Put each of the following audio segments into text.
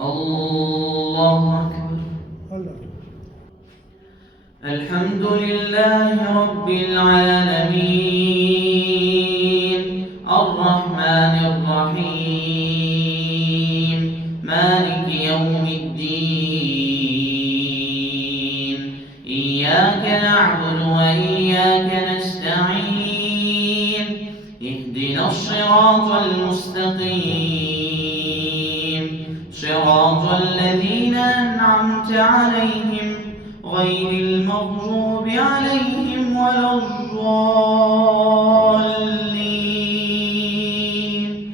الله أكبر. الحمد لله رب العالمين الرحمن الرحيم مالك يوم الدين إياك نعبد وإياك نستعين اهدنا الصراط المستقيم صراط الذين أنعمت عليهم غير المغضوب عليهم ولا الضالين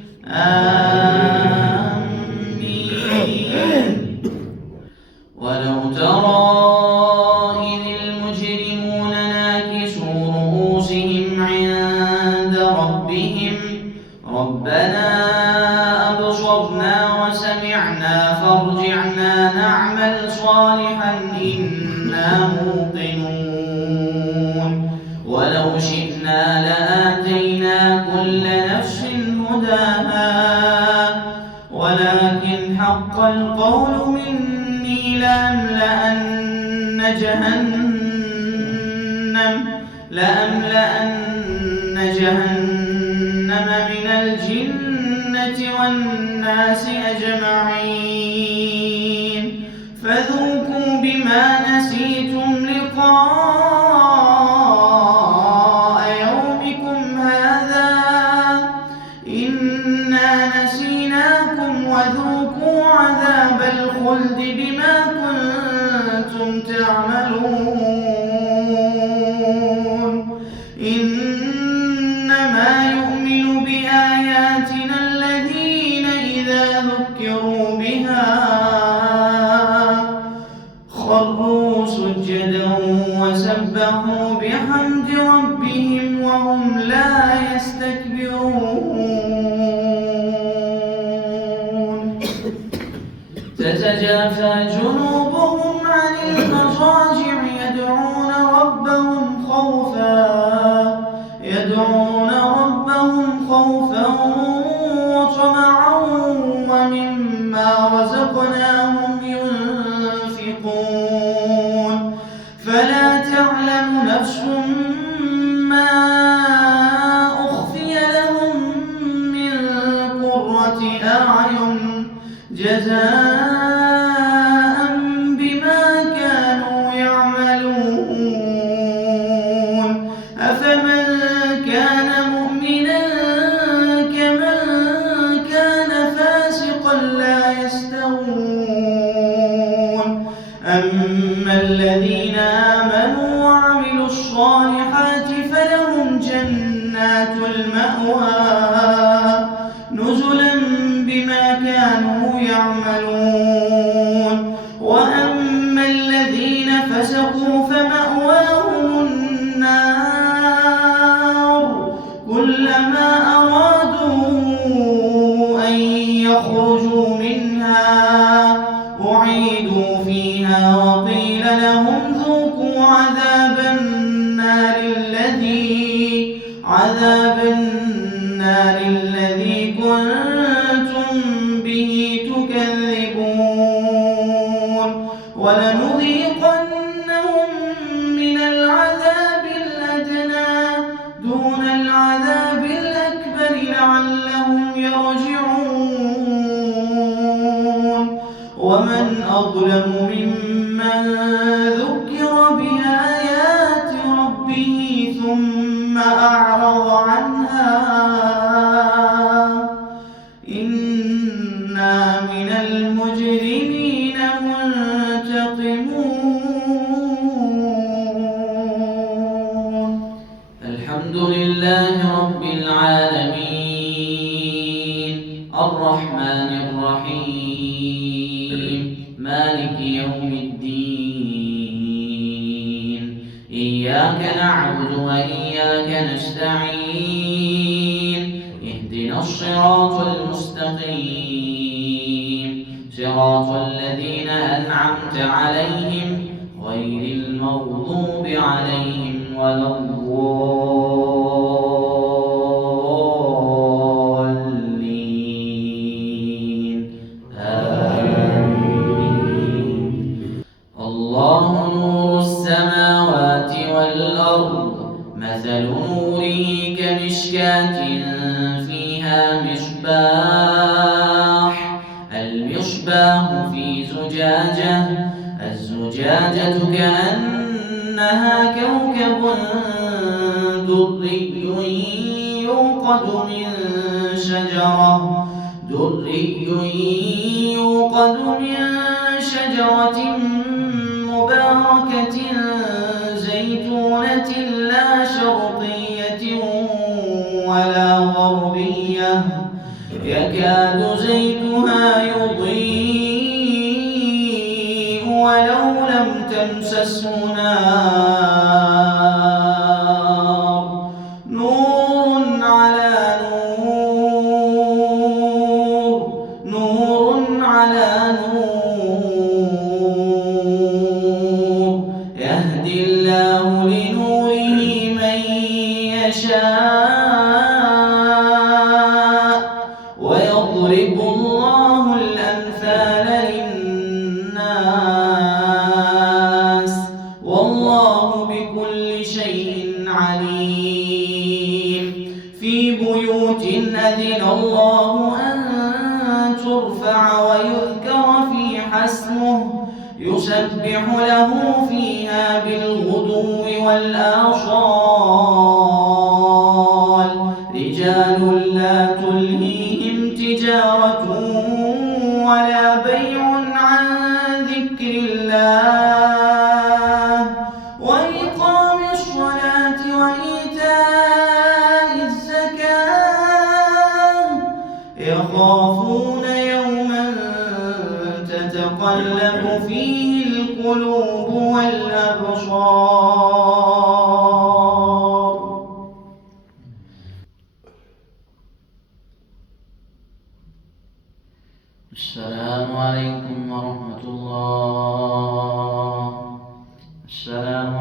آمين. ولو ترى إذ المجرمون ناكسوا رؤوسهم عند ربهم ربنا أبصرنا وسمعنا فارجعنا نعمل صالحا إنا موقنون ولو شئنا لآتينا كل نفس هداها ولكن حق القول مني لأملأن جهنم من الجنة والناس أجمعين فذوقوا بما نسيتم لقاء يومكم هذا إنا نسيناكم وذوقوا عذاب الخلد بما كنتم تعملون إنما يؤمن بآياتنا الذين إذا ذكروا بها خروا سجدا وسبحوا بحمد ربهم وهم لا يستكبرون تتجافى جنوبهم عن المضاجع يدعون ربهم خوفا وطمعا ومما رزقناهم ينفقون فلا تعلم نفس ما أخفي لهم من قرة أعين جزاء بما كانوا يعملون أفمن كان مؤمنا كمن كان فاسقا لا يستوون أما الذين آمنوا وعملوا الصالحات فلهم جنات المأوى نزلا بما كانوا يعملون وأما الذين فسقوا فمأواهم النار كلما أرادوا أن يخرجوا منها أعيدوا فيها وقيل لهم ذوقوا عذاب النار الذي كنتم به تكذبون ولنذيقنهم من العذاب الأدنى دون العذاب الأكبر لعلهم يرجعون ومن أظلم ممن ذكر بآيات ربه ثم أعرض عنها إنا من المجرمين منتقمون. الحمد لله رب العالمين الرحمن الرحيم مالك يوم الدين إياك نعبد وإياك نستعين اهدنا الصراط المستقيم صراط الذين أنعمت عليهم غير المغضوب عليهم ولا الضالين آمين. مثل نوره كمشكاة فيها المصباح في زجاجة، الزجاجة كأنها كوكب دري يوقد من شجرة مباركة زيتونة لا شرقية ولا غربية يكاد زيتها يضيء ولو لم تمسسه نار، نور على نور، نور على نور، يهدي الله لنوره من يشاء ويضرب الله الأمثال للناس والله بكل شيء عليم. في بيوت أذن الله أن ترفع ويذكر فيها اسمه يسبح له فيها بالغدو والآصال رجال لا تلهيهم تجارة ولا بيع عن ذكر الله وإقام الصلاة وإيتاء الزكاة يخافون يوما تتقلب فيه القلوب والأبصار. السلام عليكم ورحمة الله. السلام